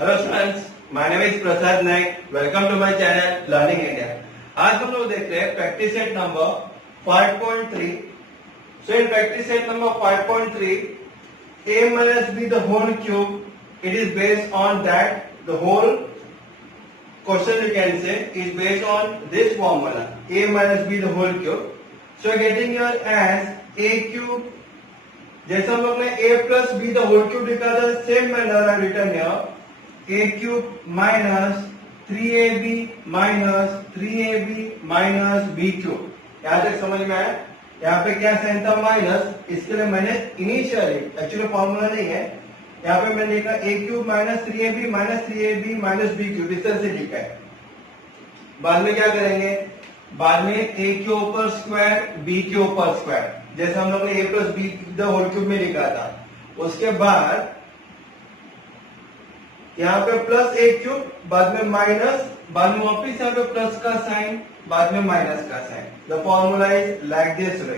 Hello students, my name is Prasad Naik. Welcome to my channel learning India. आज हम लोग देख रहे हैं practice set number 5.3। So in practice set number 5.3, a minus b the whole cube, it is based on that the whole question you can say is based on this formula a minus b the whole cube. So getting your as a cube, जैसे हम लोग ने a plus b the whole cube लिखा था, same manner I return here a cube minus 3ab minus 3ab minus b cube। यहाँ तक समझ में आया? यहाँ पे क्या साइन था? माइनस। इसके लिए मैंने इनिशियली, एक्चुअली फॉर्मूला नहीं है, यहाँ पे मैंने लिखा a cube minus 3ab minus b cube, इस तरह से लिखा है। बाद में क्या करेंगे? बाद में a के ऊपर स्क्वायर b के ऊपर स्क्वायर, जैसे हम लोग ने a plus b the whole cube में लिखा था। उसके बाद यहाँ पे प्लस ए क्यूब, बाद में माइनस, बाद में वापिस यहाँ पे प्लस का साइन, बाद में माइनस का sign. The formula is like this way,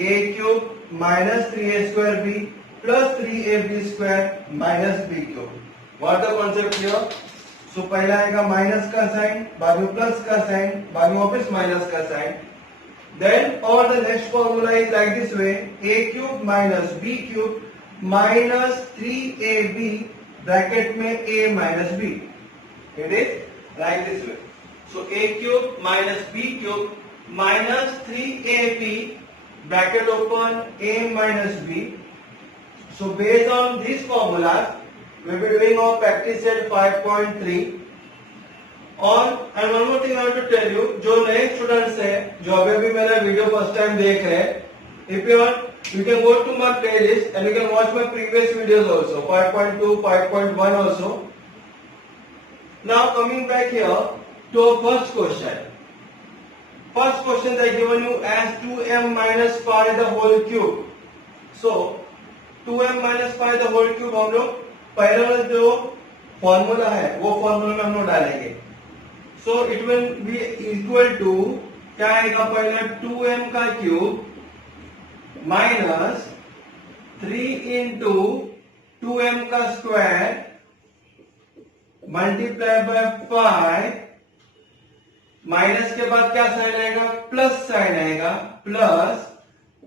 A cube minus 3a square B plus 3ab square minus B cube. What the concept here? So पहला आएगा माइनस का साइन, बाद में प्लस का साइन, बाद में वापिस माइनस का साइन। देन और the next formula is like this way, A cube minus B cube minus 3ab bracket में a minus B. It is like this way. So a cube minus b cube minus 3ab bracket open a minus b। So based on this formula we will be doing our practice at 5.3। और and one more thing I want to tell you, जो नए students हैं जो अभी भी मेरा video first time देख रहे हैं, if you can go to my playlist and you can watch my previous videos also, 5.2, 5.1 also. Now coming back here to our first question. First question they given you as 2m minus pi the whole cube. So 2m minus pi the whole cube हम लोग पहले वाला जो formula है वो formula में हम लोग डालेंगे। So it will be equal to, क्या आएगा पहले 2m का क्यूब माइनस 3 इंटू 2m का स्क्वायर मल्टीप्लाई बाय 5, माइनस के बाद क्या साइन आएगा? प्लस साइन आएगा, plus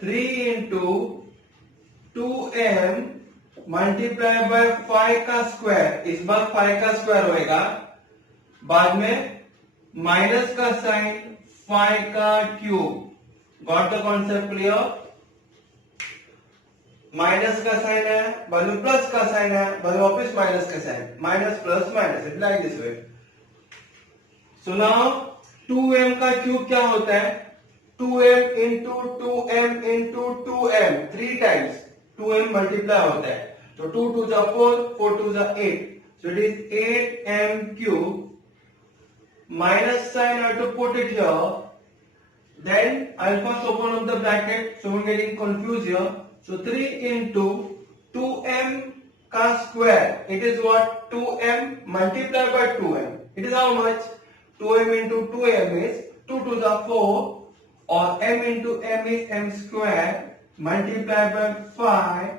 3 into 2m multiply by 5 का स्क्वायर, इस बार 5 का स्क्वायर होएगा, बाद में माइनस का साइन 5 का cube. Got the concept clear? Minus का साइन है, बाद में प्लस का साइन है, बाद में वापस माइनस का sign, minus plus minus, it like this way. So now 2m का क्यूब क्या होता है? 2m into 2m into 2m, 3 times 2m multiply होता है, तो 2 2 जा 4, 4 2 जा 8, so it is 8m cube। minus sign I have to put it here, then I'll first open up the bracket, so I'm getting confused here। So 3 into 2m का square, it is what? 2m multiplied by 2m, it is how much? 2m into 2m is 2 to the 4, or m into m is m square multiplied by 5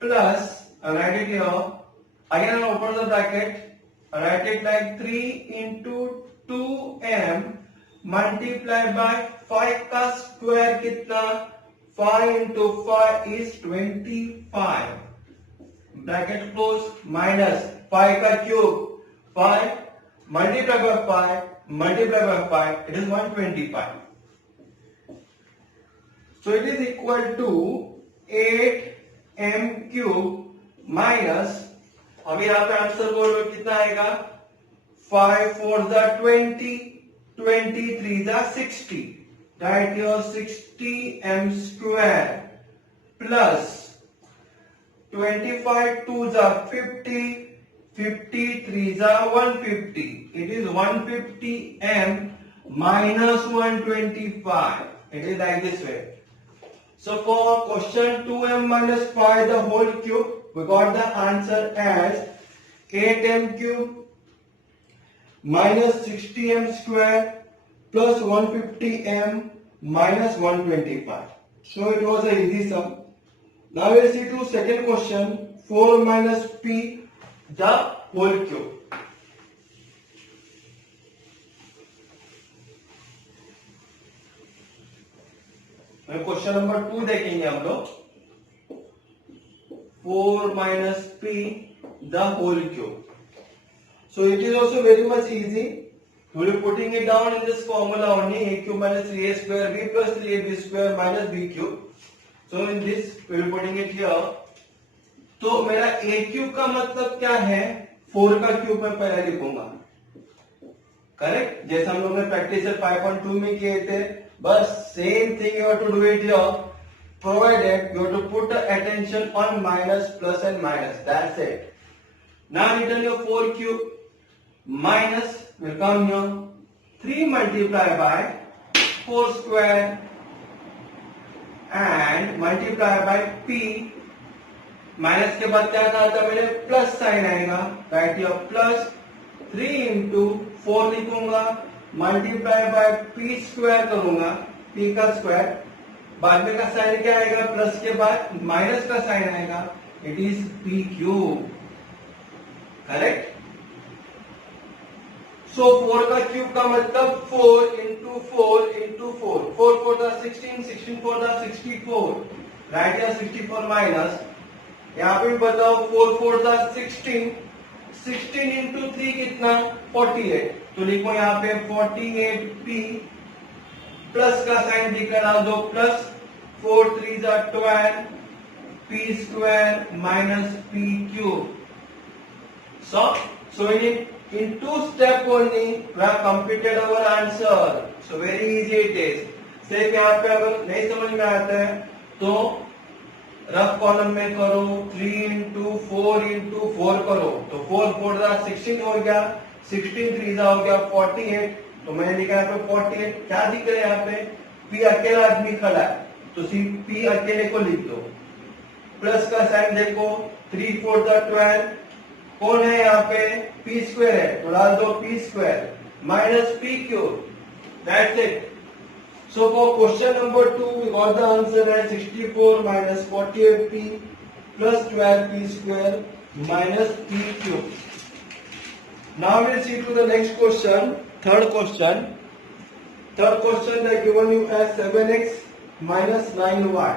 plus, I'll write it here, again I'll open the bracket, I'll write it like 3 into 2m multiplied by 5 का square कितना? 5 into 5 is 25, bracket close, minus 5 का cube 5 multiplied by 5 multiplied by 5, it is 125। so it is equal to 8m cube minus, अब यहाँ पे answer बोलो कितना आएगा? 5 4 जा 20, 23 जा 60, right here 60m square plus 25 2 जा 50, 53 जा 150, it is 150m minus 125, it is like this way। so for question 2m minus 5 the whole cube, we got the answer as 8m cube minus 60m square plus 150m minus 125. So it was a easy sum. Now we'll see to second question, 4 minus p the whole cube. Question number 2 देखेंगे हम लोग। 4 minus p the whole cube. So it is also very much easy. We will be putting it down in this formula only, a cube minus 3a square b plus 3ab square minus b cube. So in this we will be putting it here. तो मेरा a cube का मतलब क्या है? 4 का cube मैं पहले लिखूंगा, करेक्ट, जैसे हम लोग ने प्रैक्टिस 5.2 में किए थे। बस same thing you have to do it here, provided you have to put the attention on minus, plus and minus. That's it. Now return your 4 cube minus will come here 3 multiplied by 4 square and multiplied by p. Minus के बाद क्या कहा था मैंने? Plus sign आएगा, right here plus 3 into 4 लिखूंगा, multiply by P square करूंगा, P का स्क्वायर, बाद में का साइन क्या आएगा? प्लस के बाद माइनस का साइन आएगा, it is P cube, correct. So 4 का क्यूब का मतलब 4 इंटू 4 इंटू 4, 4 4 दा 16, 16 4 दा 64, राइट या 64 माइनस, यहाँ पे भी बताओ 4 4 दा 16, 16 इंटू 3 कितना? 48, तो लिखो यहाँ पे 48p, प्लस का साइन दिखा डाल दो, प्लस 4 3 जा 12 p square minus p cube. So in 2 steps only we have completed our answer. So very easy it is. सिर्फ यहाँ पे अगर नहीं समझ में आता है तो रफ कॉलम में करो, 3 इंटू 4 इंटू 4 करो, तो 4 4 जा 16 हो गया, 16 3 जा हो गया 48, तो मैंने लिखा यहाँ पे 48, क्या दिख रहा है यहाँ पे? पी अकेला आदमी खड़ा है, तो सिर्फ पी अकेले को लिख दो, प्लस का साइन देखो 3 4 जा 12, कौन है यहाँ पे? पी स्क्वायर है, तो डाल दो P square minus P cube, that's it. So for question number 2 we got the answer as 64 minus 48p plus 12p square minus p cube. Now we'll see to the next question, third question. Third question they given you as 7x minus 9y.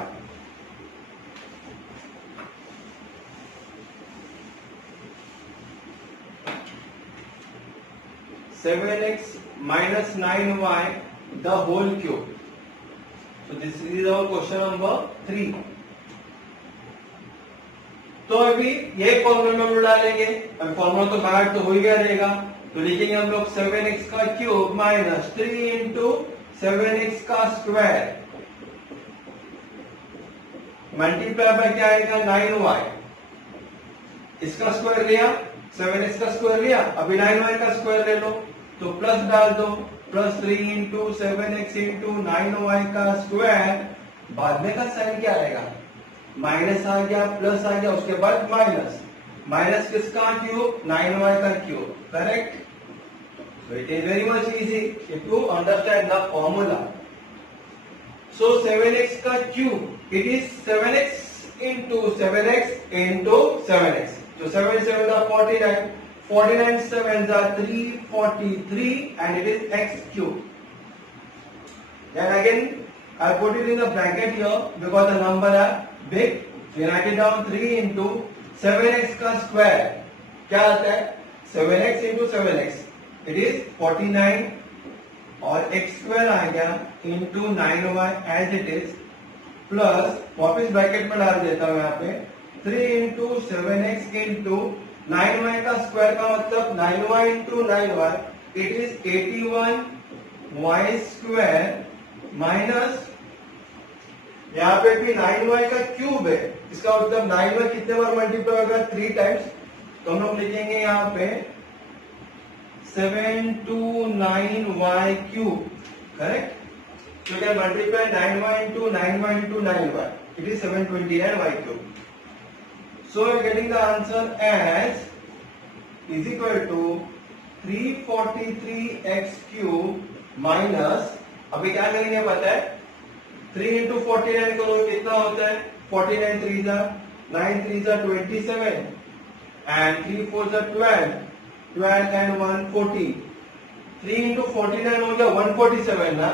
Seven x minus 9y the whole cube. So this is our question number 3. तो अभी ये formula में हम लोग डालेंगे, अभी formula तो बाहर तो हो ही गया रहेगा, तो लिखेंगे हम लोग 7x का क्यूब माइनस 3 इंटू 7x का स्क्वायर मल्टीप्लाई बाय क्या आएगा? 9y, इसका स्क्वायर लिया, 7x का स्क्वायर लिया, अभी 9y का स्क्वायर ले लो, तो प्लस डाल दो, plus 3 into 7x into 9y का स्क्वायर, बाद में का साइन क्या आएगा? माइनस आ गया, प्लस आ गया, उसके बाद माइनस, माइनस किसका क्यूब? 9y का cube, correct. So it is very much easy if you understand the formula. So 7x का cube, it is 7x into 7x into 7x, तो 7 7 दा 49, 49 7 are 343 and it is x cube. Then again I put it in the bracket here because the number are big. So write it down 3 into 7x का square क्या आता है? 7x into 7x it is 49 और x square आ गया into 9y as it is plus वापिस bracket में डाल देता हूँ यहाँ पे 3 into 7x into 9y का स्क्वायर का मतलब 9y into 9y, it is 81y square minus यहाँ पे भी 9y का क्यूब है, इसका मतलब 9y कितने बार मल्टीप्लाई होगा? 3 टाइम्स, तो हम लोग लिखेंगे यहाँ पे 729y cube, correct. So you can multiply 9y into 9y into 9y, it is 729y cube. So you are getting the answer as is equal to 343x cube minus, अभी क्या करेंगे पता है? 3 into 49 करो कितना होता है? 49 3 जा 9 3 जा 27 and 3 4 are 12, 12 and 1 40, 3 into 49 हो गया 147 ना,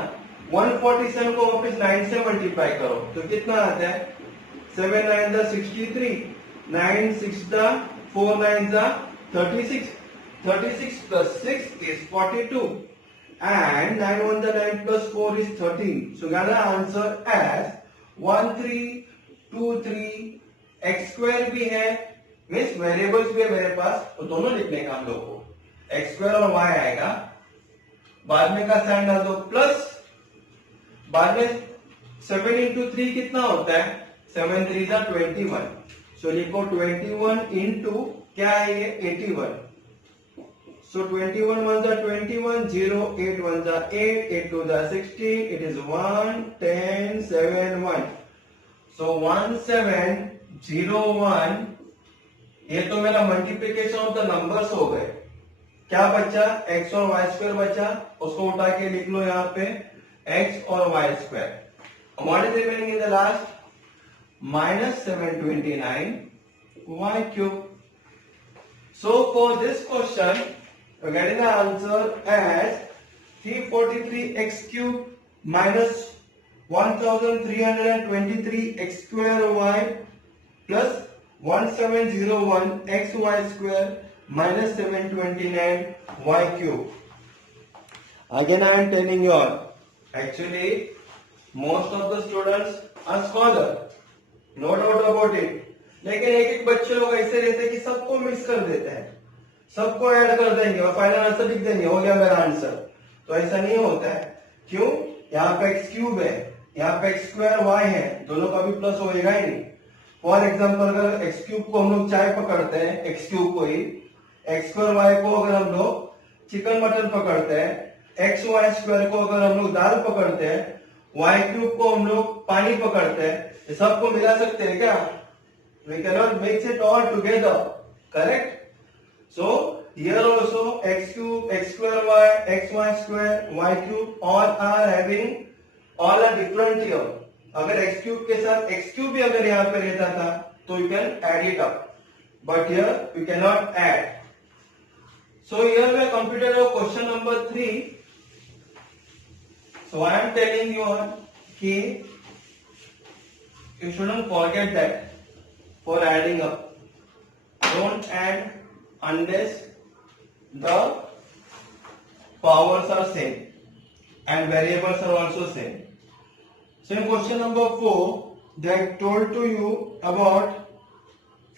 147 को वापस 9 से मल्टीप्लाई करो तो कितना आता है, 7 9 जा 63, 9 6 जा 4 9 जा 36, 36 plus 6 is 42 and 9 1 जा 9 plus 4 is 13. So got the answer as 1323 x square भी है, मीन्स वेरिएबल्स भी है मेरे पास, तो दोनों लिखने का हम लोग को x स्क्वायर और y आएगा, बाद में का साइन डाल दो प्लस, बाद में 7 into 3 कितना होता है, 7 3 जा 21, सो लिखो 21 into क्या है ये 81, so 21 1 जा 21, 0 8 1 जा 8, 8 2 जा 16, it is 1 10 7 1, so 1701, ये तो मेरा मल्टीप्लिकेशन ऑफ द नंबर्स हो गए, क्या बचा, x और y स्क्वायर बचा, उसको उठा के लिख लो यहाँ पे x और y square, what is remaining in the last, -729 y cube. So for this question we are getting the answer as 343x cube minus 1323 x square y plus 1701 xy square minus 729 y cube. Again I am telling you all, actually most of the students are scholar, no doubt about it, लेकिन एक एक बच्चे लोग ऐसे रहते हैं कि सबको मिक्स कर देते हैं, सबको ऐड कर देंगे और फाइनल आंसर लिख देंगे, हो गया मेरा आंसर. तो ऐसा नहीं होता है, क्यों, यहाँ पे एक्स क्यूब है, यहाँ पे एक्स स्क्वायर वाई है, दोनों का भी प्लस होएगा ही नहीं. फॉर एग्जाम्पल अगर एक्स क्यूब को हम लोग चाय पकड़ते हैं, एक्स क्यूब को ही, एक्स स्क्वायर वाई को अगर हम लोग चिकन मटन पकड़ते हैं, एक्स वाई स्क्वायर को अगर हम लोग दाल पकड़ते हैं, वाई क्यूब को हम लोग पानी पकड़ते हैं, ये सबको मिला सकते हैं क्या, we cannot mix it all together, correct? So here also x cube, x square y, xy square, y cube all are having, all are different here. अगर x cube के साथ x cube भी अगर यहाँ पे रहता था तो you can add it up, but here you cannot add. So here we have completed our question number 3. So I am telling you all कि you shouldn't forget that for adding up, don't add unless the powers are same and variables are also same. So in question number 4 they told to you about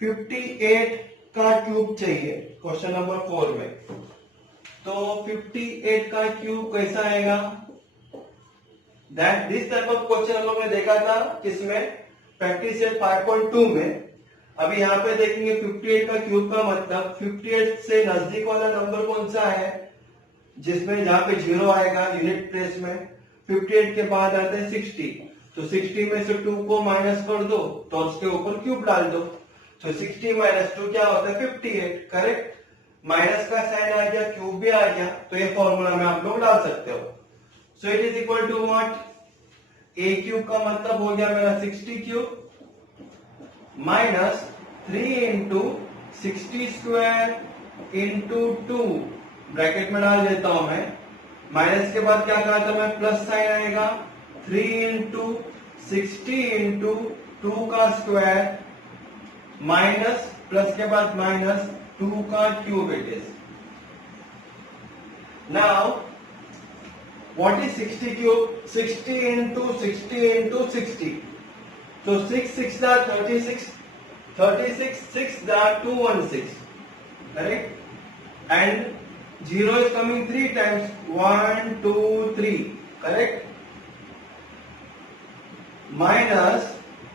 58 का cube चाहिए, question number 4 में. तो 58 का cube कैसा आएगा, that this type of question हम लोग ने देखा था किसमें, प्रैक्टिस सेट 5.2 में. अभी यहाँ पे देखेंगे 58 का क्यूब का मतलब 58 से नजदीक वाला नंबर कौन सा है, जिसमें जहाँ पे 0 आएगा यूनिट प्लेस में, 58 के बाद आते हैं 60, तो 60 में से 2 को माइनस कर दो तो उसके ऊपर क्यूब डाल दो, तो 60 माइनस 2 क्या होता है 58, करेक्ट. माइनस का साइन आ गया, क्यूब भी आ गया, तो ये फॉर्मूला में आप लोग डाल सकते हो. So it is equal to what, A cube का मतलब हो गया मेरा 60 क्यूब minus 3 into 60 square into 2, bracket में डाल देता हूं मैं, माइनस के बाद क्या कहा था मैं, प्लस साइन आएगा, 3 इंटू 60 इंटू 2 का स्क्वायर माइनस प्लस के बाद माइनस 2 का cube it is. Now what is 60 cube, 60 into 60 into 60, तो 6 6 दा 36, 36 6 दा 216, correct, and 0 is coming 3 times, 1 2 3, correct, minus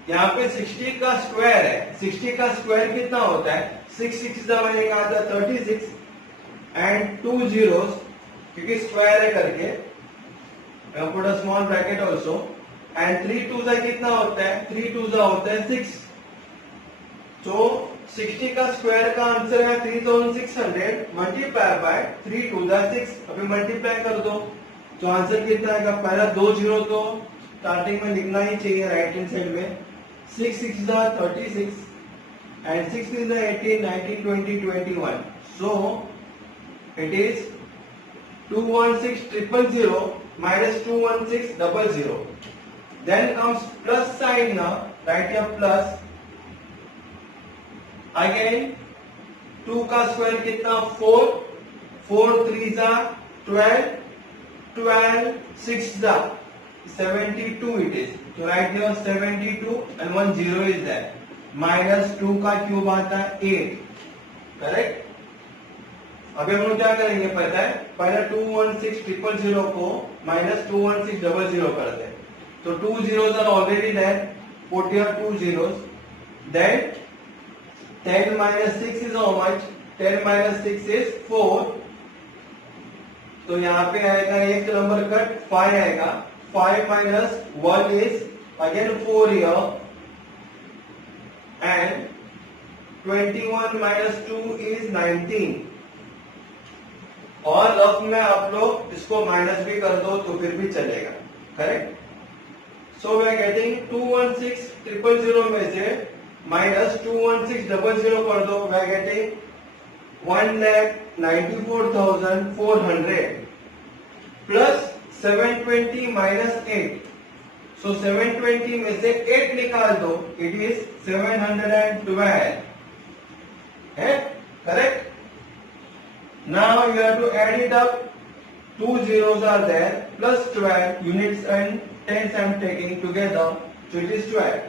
यहाँ पे 60 का स्क्वायर है, 60 का स्क्वायर कितना होता है, 6 6 दा मैंने कहा था 36 एंड 2 zeros, क्योंकि स्क्वायर है करके I put a small bracket also, and 3 2s कितना होता है, 3 2s होता है 6, तो 60 का स्क्वायर का आंसर है 3600 मल्टीप्लाई बाय 3 2 6. अभी मल्टीप्लाई कर दो तो आंसर कितना आएगा, पहला 2 0 तो स्टार्टिंग में लिखना ही चाहिए राइट हैंड साइड में, 6 6 36 and 6 is the 18, 19, 20, 21. So it is 216,000 minus 216,000. Then comes plus sign now. Write here plus. Again 2 का स्क्वायर कितना 4, 4 3 जा 12, 12 6 जा 72 it is. So write here 72 and 1 0 is there. Minus 2 का क्यूब आता है 8. करेक्ट. अभी हम लोग क्या करेंगे पता है, पहले 216,000 को माइनस 216,000 करते हैं. तो 2 zeros are already there. Put here 2 zeros. Then 10 minus 6 is how much? 10 minus 6 is 4. तो यहाँ पे आएगा एक नंबर कट 5 आएगा. 5 minus 1 is again 4 here. And 21 minus 2 is 19. और रफ में आप लोग इसको माइनस भी कर दो तो फिर भी चलेगा. Correct. So we are getting 216,000 में से माइनस 216,000 कर दो. We are getting 1,94,400 plus 720 minus 8. So 720 में से 8 निकाल दो. इट इज 712 है. Correct. Now you have to add it up. 2 zeros are there plus 12 units and tens I am taking together. So it is 12.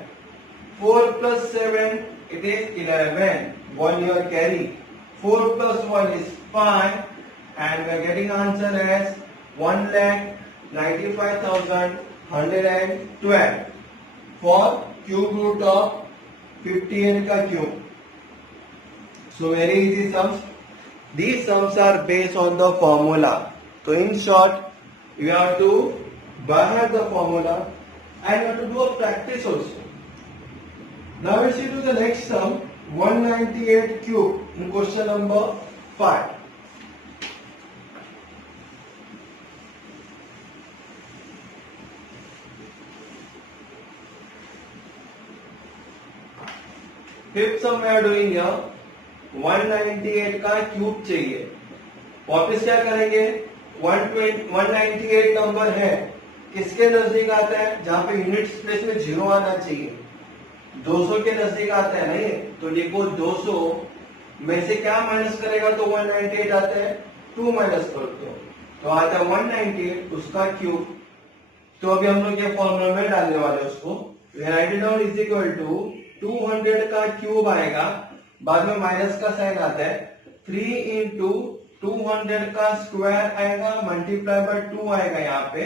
4 plus 7 it is 11. 1 year carry. 4 plus 1 is 5 and we are getting answer as 1,95,112 for cube root of 58 ka cube. So very easy sums. These sums are based on the formula. So in short, you have to by heart the formula and you have to do a practice also. Now we see to the next sum, 198 cube in question number 5. Fifth sum we are doing here. 198 का cube चाहिए. वापस क्या करेंगे, 198 number है, किसके नजदीक आता है, जहां पे यूनिट प्लेस में 0 आना चाहिए. 200 के नजदीक आता है नहीं, तो लिखो 200 में से क्या माइनस करेगा तो 198 आता है. 2 माइनस कर दो तो आता है 198 उसका क्यूब. तो अभी हम लोग ये फॉर्मूला में डालने वाले उसको. Write it down is equal to 200 का क्यूब आएगा, बाद में माइनस का साइन आता है. 3 इंटू 200 का स्क्वायर आएगा मल्टीप्लाई बाय 2 आएगा. यहाँ पे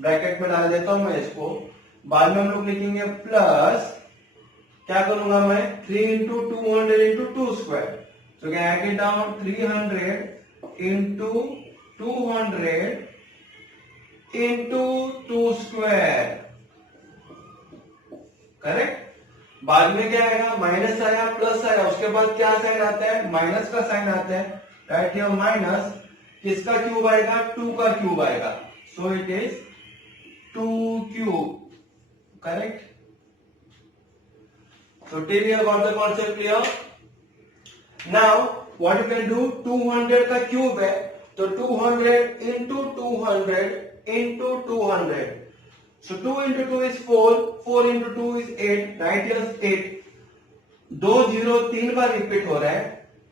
ब्रैकेट में डाल देता हूं मैं इसको. बाद में हम लोग लिखेंगे प्लस क्या करूंगा मैं 3 into 200 into 2 square. So can get down 300 into 200 into 2 square. Correct. बाद में क्या आएगा, माइनस आया प्लस आया, उसके बाद क्या साइन आता है, माइनस का साइन आता है. राइट हियर माइनस किसका क्यूब आएगा, 2 का क्यूब आएगा. सो it is 2 cube. Correct. So till you got the concept clear. Now what you can do, 200 का क्यूब है तो 200 into 200 into 200. So 2 into 2 is 4, 4 into 2 is 8, right here is 8. 2 0 3 bar repeat हो रहा है,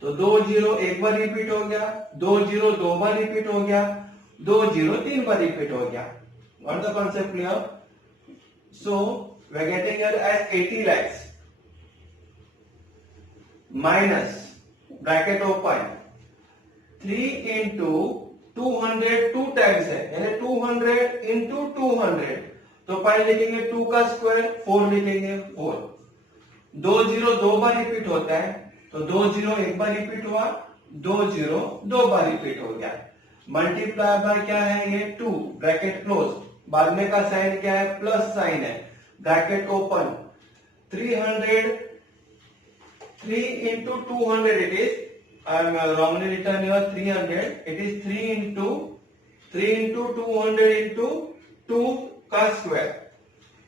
तो 2 0 एक बार रिपीट हो गया, 2 0 2 बार रिपीट हो गया, 2 0 3 बार रिपीट हो गया. What the concept clear? So we are getting here as 80 lakhs minus bracket open 3 into 200 2 times है, यानी 200 into 200. तो पहले लिखेंगे 2 का स्क्वायर, 4 लिखेंगे 4. 2 0 2 बार रिपीट होता है, तो 2 0 एक बार रिपीट हुआ, 2 0 2 बार रिपीट हो गया. मल्टीप्लाई बाय क्या है ये 2, ब्रैकेट क्लोज. बाद में का साइन क्या है, प्लस साइन है, bracket open. 300 3 into 200 it is, I am wrongly written here 300. It is 3 into 200 into 2 का square.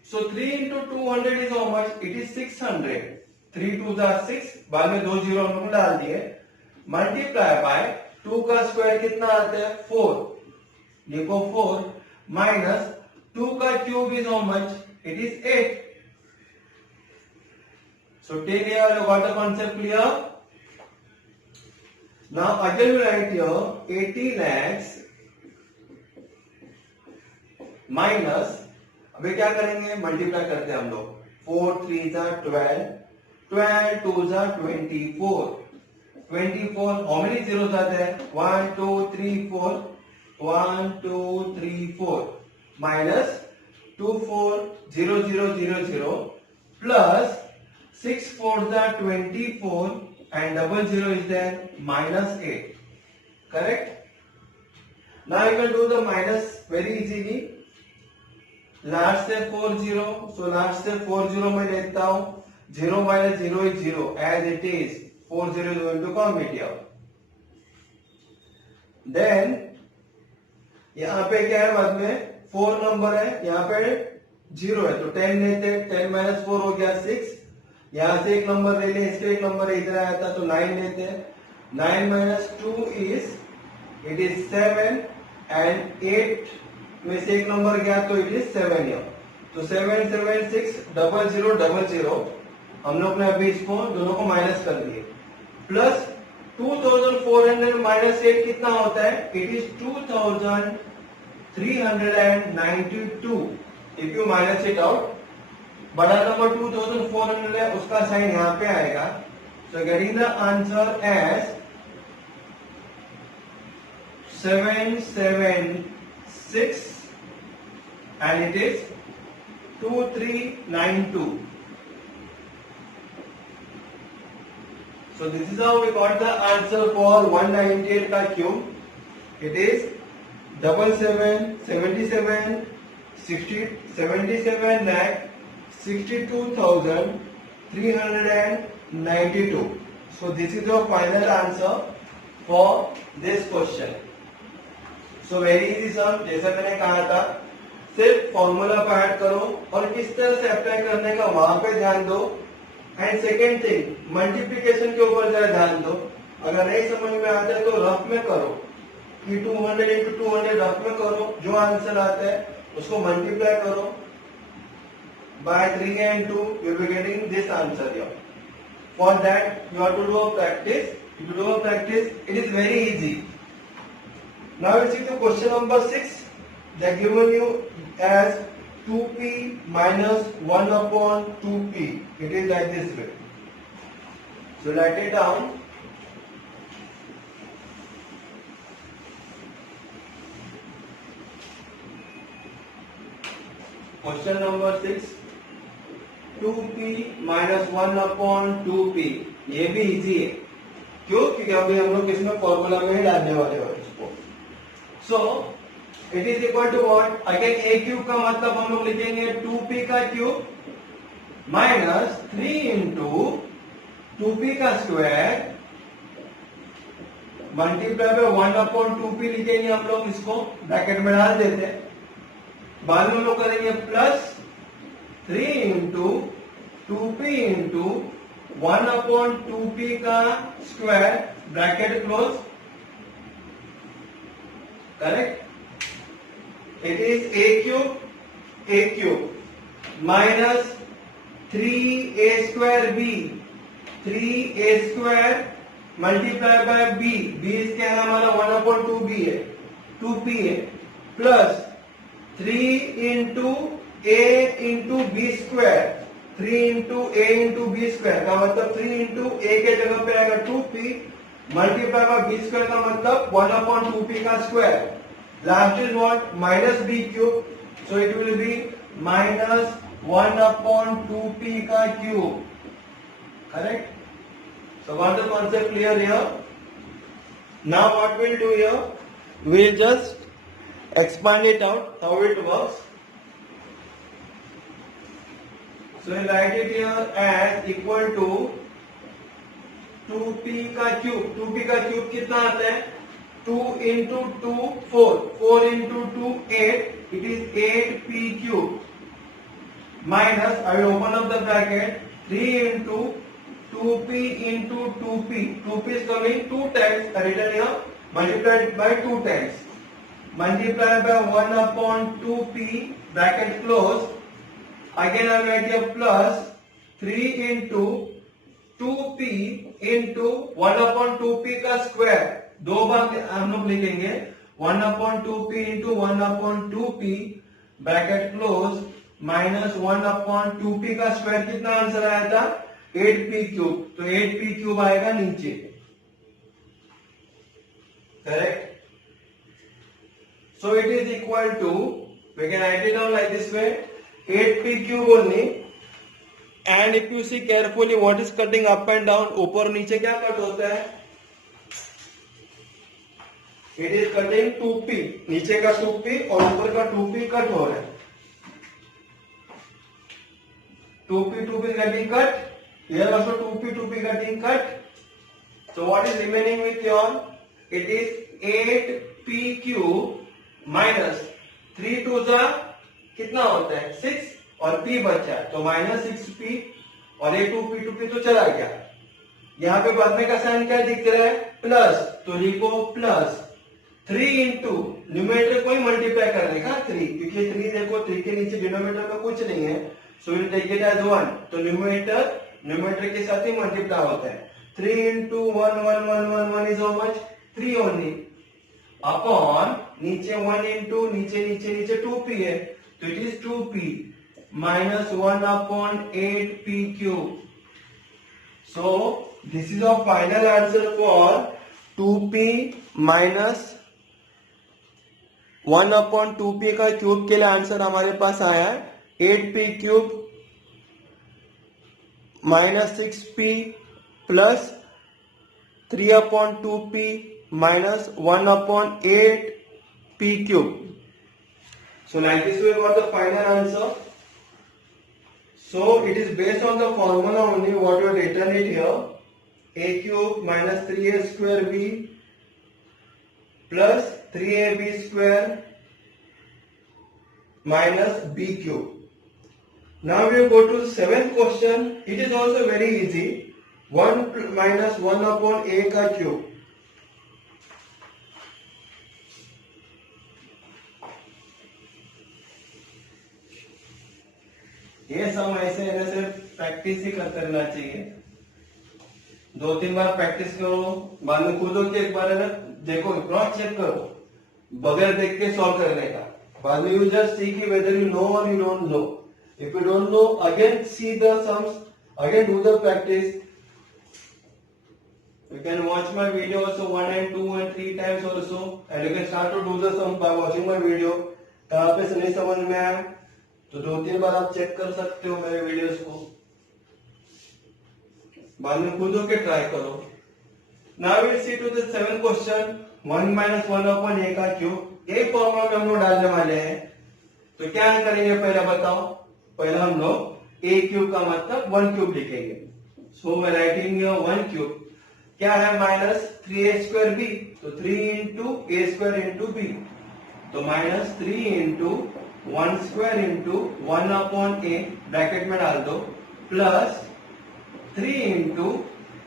So 3 into 200 is how much? It is 600. 3 2 jar 6, बाद में 2 जीरो हम लोग डाल दिए, मल्टीप्लाई बाय 2 का स्क्वायर कितना आता है 4, लिखो 4 माइनस 2 का cube is how much, it is 8. So take care, you got the concept clear? Now again we write here 80 lakhs minus, अभी क्या करेंगे, मल्टीप्लाई करते हैं हम लोग, 4 3 जा 12, 12 2 जा 24, 24 हाउ मेनी जीरोस आते हैं 1 2 3 4, 1 2 3 4 माइनस 2 4 0 0 0 0 प्लस 6 4 जा 24 and double zero is there minus 8. Correct? Now you can do the minus very easily. Last से 4 0, so लास्ट से 4 0 मैं लेता हूं, 0 minus 0 is 0 as it is, 4 0 is going to come it here. Then यहाँ पे क्या है, बाद में 4 नंबर है, यहाँ पे 0 है तो 10 लेते, 10 minus 4 हो गया 6, यहां से एक नंबर ले लें, इसके एक नंबर इधर आया था तो 9 लेते हैं, 9 minus 2 is, it is 7 and 8 में से एक नंबर गया तो इट इज 7 here. तो 7 7 6 0 0 0 0 हम लोग ने अभी इसको दोनों को माइनस कर दिए, प्लस 2400 माइनस 8 कितना होता है, it is 2392. If you minus it out, बड़ा नंबर 2400 है, उसका साइन यहाँ पे आएगा. So getting the answer as 776 and it is 2392. So this is how we got the answer for 198 का cube. It is 77 lakh 62,392. So this is your final answer for this question. So very easy sum, जैसा मैंने कहा था, सिर्फ formula को add करो और किस तरह से अप्लाई करने का वहां पे ध्यान दो. एंड सेकेंड थिंग, मल्टीप्लीकेशन के ऊपर जरा ध्यान दो. अगर नहीं समझ में आता है तो रफ में करो कि 200 into 200 रफ में करो, जो आंसर आता है उसको मल्टीप्लाई करो by 3 and 2, you will be getting this answer here. For that you have to do a practice. If you do a practice, it is very easy. Now we see the question number 6. They are given you as 2p minus 1 upon 2p. It is like this way. So write it down. Question number 6. 2p minus 1 upon 2p. ये भी easy है, क्यों? क्योंकि अभी हम लोग इसमें formula में ही डालने वाले हैं इसको. So it is equal to what? Again a cube का मतलब हम लोग लिखेंगे 2p का क्यूब माइनस 3 into 2p का square multiply by 1 upon 2p लिखेंगे हम लोग, इसको ब्रैकेट में डाल देते हैं. बाद में हम लोग करेंगे plus 3 into 2p into 1 upon 2p का square bracket close. Correct? It is a cube minus 3a square b, 3a square multiply by b, b इसके हमारा 1 upon 2b है, 2p है, plus 3 into a into b square, 3 into a into b square का मतलब 3 into a के जगह पे आएगा 2p multiply by b square का मतलब 1 upon 2p का square. Last is what? Minus b cube. So it will be minus 1 upon 2p का cube. Correct? So got the concept clear here? Now what we'll do here? We'll just expand it out, how it works. So we'll write it here as equal to 2p का cube. 2p का cube कितना आता है? 2 into 2 4, 4 into 2 8, it is 8p cube minus, I will open up the bracket, 3 into 2p into 2p. 2p is coming 2 times, written here, multiplied by 2 times. Multiply by 1 upon 2p, bracket close. Again I will write here plus 3 into 2p into 1 upon 2p का square. दो बार हम लोग लिखेंगे 1 upon 2p into 1 upon 2p, bracket close, minus 1 upon 2p का square. कितना answer आया था? 8p cube. तो 8p क्यूब आएगा नीचे. Correct. So it is equal to, we can write it down like this way, 8p cube only. And if you see carefully what is cutting up and down, ऊपर नीचे क्या cut होता है? It is cutting 2p, नीचे का 2p और ऊपर का 2p कट हो रहा है. 2p is getting cut. Here also 2p getting cut. So what is remaining with your? It is 8p cube minus 3 टू जा कितना होता है? 6 और p बचा तो माइनस 6p और ये 2p तो चला गया. यहाँ पे बढ़ने का साइन क्या दिख रहा है? प्लस. तो लिखो प्लस 3 इंटू न्यूमरेटर को ही मल्टीप्लाई करने का 3, क्योंकि 3 देखो 3 के नीचे डिनोमिनेटर में कुछ नहीं है. So will take it as 1. तो न्यूमरेटर के साथ ही मल्टीप्लाई होता है. 3 into 1 1 1 1 1 is how much? 3 only. Upon नीचे 1 इंटू नीचे 2p है तो it is 2p minus 1 upon 8p cube. So this is our final answer for 2p minus 1 upon 2p का क्यूब के लिए आंसर हमारे पास आया है 8p cube minus 6p plus 3 upon 2p minus 1 upon 8p cube. So like this we got the final answer. So it is based on the formula only what we have written it here. A cube minus 3a square b plus 3ab square minus b cube. Now we will go to the 7th question. It is also very easy. 1 minus 1 upon a का cube. ये सम ऐसे practice ही करते रहना चाहिए. 2-3 बार practice करो, बाद में खुद होके एक बार है ना देखो, क्रॉस चेक करो बगैर देख के सॉल्व करने का. बाद में यू जस्ट सी की वेदर यू नो और you don't know. If you don't know again see the sums, again do the practice. You can watch my video also 1 and 2 and 3 times also, and you can start to do the sum by watching my video. कहाँ पे नहीं समझ में आया तो 2-3 बार आप check कर सकते हो मेरे वीडियोस को, बाद में खुद होके ट्राई करो. Now will see to the 7th question. 1 minus 1 upon a का क्यूब एक फॉर्मूला में हम लोग डालने वाले हैं. तो क्या करेंगे पहले बताओ? पहले हम लोग a क्यूब का मतलब 1 क्यूब लिखेंगे. सो मैं राइटिंग हियर 1 क्यूब. क्या है? Minus 3a square b. तो 3 into a square into b. तो minus 3 into 1 square into 1 upon a bracket में डाल दो plus 3 into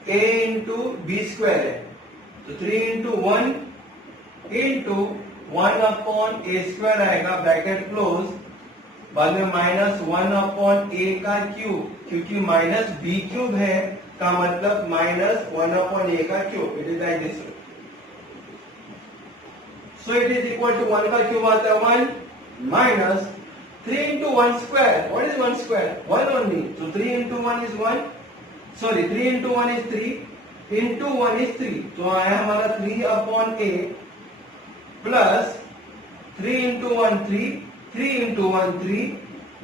a into b square है. तो 3 into 1 into 1 upon a square आएगा ब्रैकेट क्लोज. बाद में माइनस 1 अपॉन a का क्यूब, क्योंकि माइनस b क्यूब है का मतलब माइनस 1 अपॉन a का cube. It is like this. So it is equal to 1 का क्यूब आता है 1 minus 3 into 1 square. What is 1 square? 1 only. So 3 into 1 is 1. Sorry, 3 into 1 is 3. Into 1 is 3. तो आया हमारा 3 upon a plus 3 into 1 3. 3 into 1 3.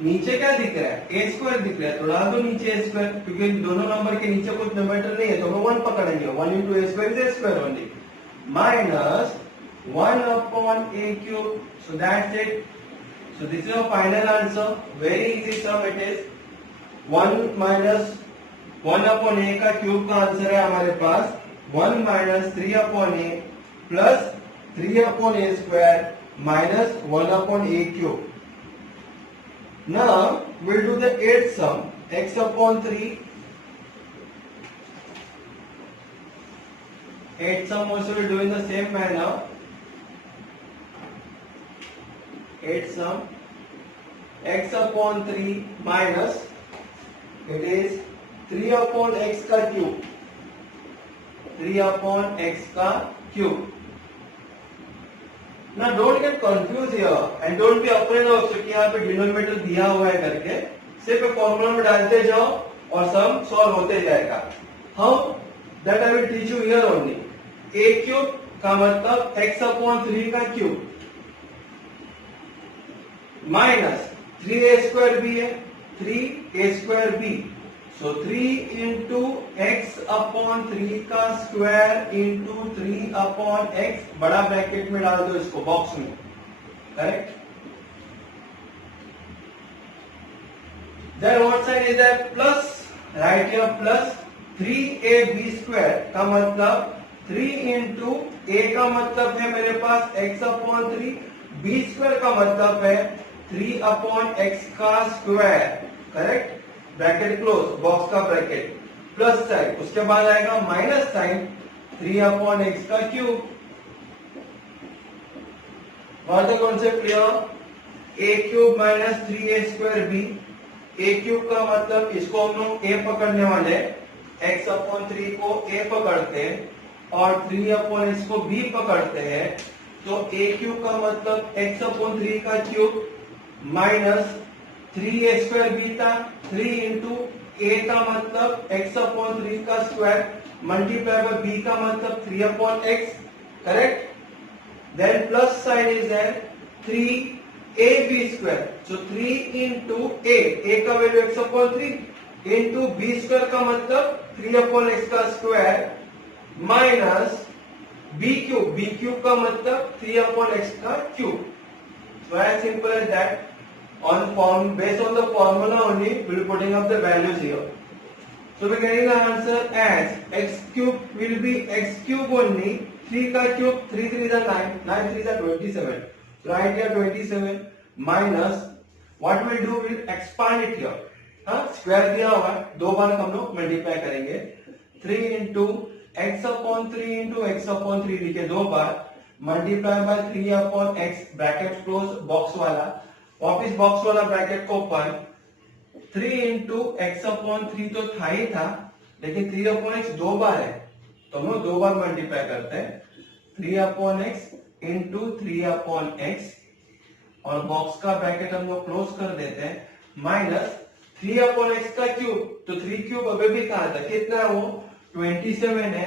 नीचे क्या दिख रहा है? a स्क्वायर दिख रहा है. तो डाल दो नीचे a स्क्वायर, क्योंकि दोनों नंबर के नीचे कुछ न्यूमरेटर नहीं है तो हम 1 पकड़ेंगे. 1 into a square is a square only. Minus 1 upon a cube. So that's it. So this is our final answer. Very easy sum it is. 1 minus 1 upon a का क्यूब का आंसर है हमारे पास 1 minus 3 upon a plus 3 upon a square minus 1 upon a cube. Now we'll do the 8th sum. X upon 3 8 sum also will do in the same manner. 8 sum x upon 3 minus it is 3 upon x का cube, 3 upon x का cube. Now don't get confused here and don't be afraid also कि यहाँ पे denominator दिया हुआ है करके सिर्फ फॉर्मूला में डालते जाओ और सम सॉल्व होते जाएगा. हम that I will teach you here only. a cube का मतलब x upon 3 का cube minus 3a square b है, 3a square b. So 3 into x upon 3 का स्क्वायर into 3 upon x, बड़ा ब्रैकेट में डाल दो इसको बॉक्स में, correct. Then what sign is that? Plus, right here plus 3ab square का मतलब 3 into a का मतलब है मेरे पास x upon 3, b स्क्वायर का मतलब है 3 upon x का square, correct. Bracket close, box का ब्रैकेट, प्लस साइन, उसके बाद आएगा माइनस साइन 3 अपॉन एक्स का cube. What the concept here? a cube minus 3a square b. a cube का मतलब इसको हम लोग a पकड़ने वाले, x अपॉन 3 को a पकड़ते हैं और 3 अपॉन x को b पकड़ते हैं. तो a क्यूब का मतलब x अपॉन 3 का cube minus 3a square b था, 3 इंटू a का मतलब x अपॉन 3 का स्क्वायर मल्टीप्लाई बाय b का मतलब 3 upon x, correct. Then plus sign is there 3ab square. So 3 into a का value x upon 3 into b square का मतलब 3 upon x का स्क्वायर माइनस b क्यूब का मतलब 3 upon x का cube. So as simple as that. Based on the formula only, we will putting up the values here. So we are getting the answer as x cube will be x cube only. 3 का cube, 3 3 is 9, 9 3 is 27. So right here 27 minus what we will do, we will expand it here. Square दिया हुआ है, दो बार हम लोग multiply करेंगे. 3 into x upon 3 into x upon 3 लिखे दो बार, multiply by 3 upon x, bracket close, box वाला, वापिस बॉक्स वाला ब्रैकेट को ओपन. 3 इंटू एक्स अपॉन 3 तो था ही था, लेकिन 3 अपॉन एक्स दो बार है तो हम लोग दो बार मल्टीप्लाई करते हैं. 3 upon x into 3 upon x और बॉक्स का ब्रैकेट हम लोग क्लोज कर देते हैं माइनस 3 अपॉन एक्स का क्यूब. तो 3 क्यूब अभी भी कहा था, कितना है वो? 27 है.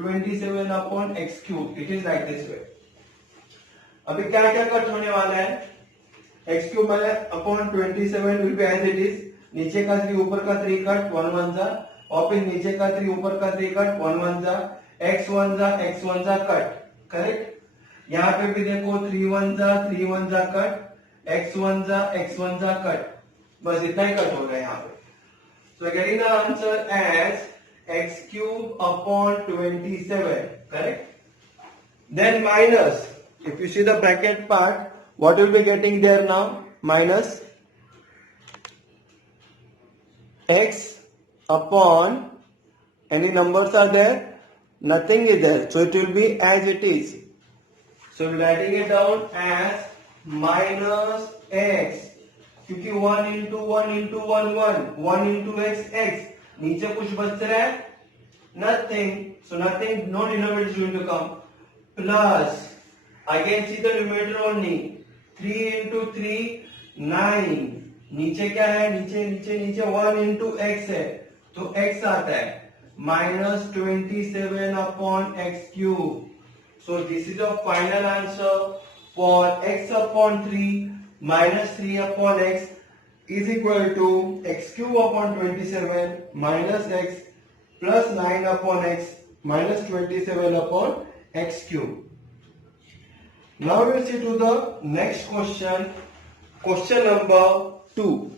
27 upon X cube. It is like this way. अभी क्या क्या कट होने वाला है? X cube upon 27 will be as it is. नीचे का 3 ऊपर का 3 कट, 1 1 जा, और फिर नीचे का 3 ऊपर का 3 कट, 1 1 जा, x 1 जा कट, करेक्ट. यहाँ पे भी देखो 3 1 जा कट, x 1 जा कट. बस इतना ही कट हो रहा है यहाँ पे. So getting the answer as x cube upon 27, correct. Then minus, if you see the bracket part, what will be getting there now? Minus x upon any numbers are there? Nothing is there, so it will be as it is. So writing it down as minus x, क्योंकि 1 into 1 into 1 1 into x. नीचे कुछ बच रहा है? Nothing. So nothing, no denominator is going to come. Plus, again see the numerator only. 3 into 3 9. नीचे क्या है? नीचे 1 into x है तो x आता है minus 27 upon x cube. So this is your final answer for x upon 3 minus 3 upon x is equal to x cube upon 27 minus x plus 9 upon x minus 27 upon x cube. Now we will see to the next question, question number 2.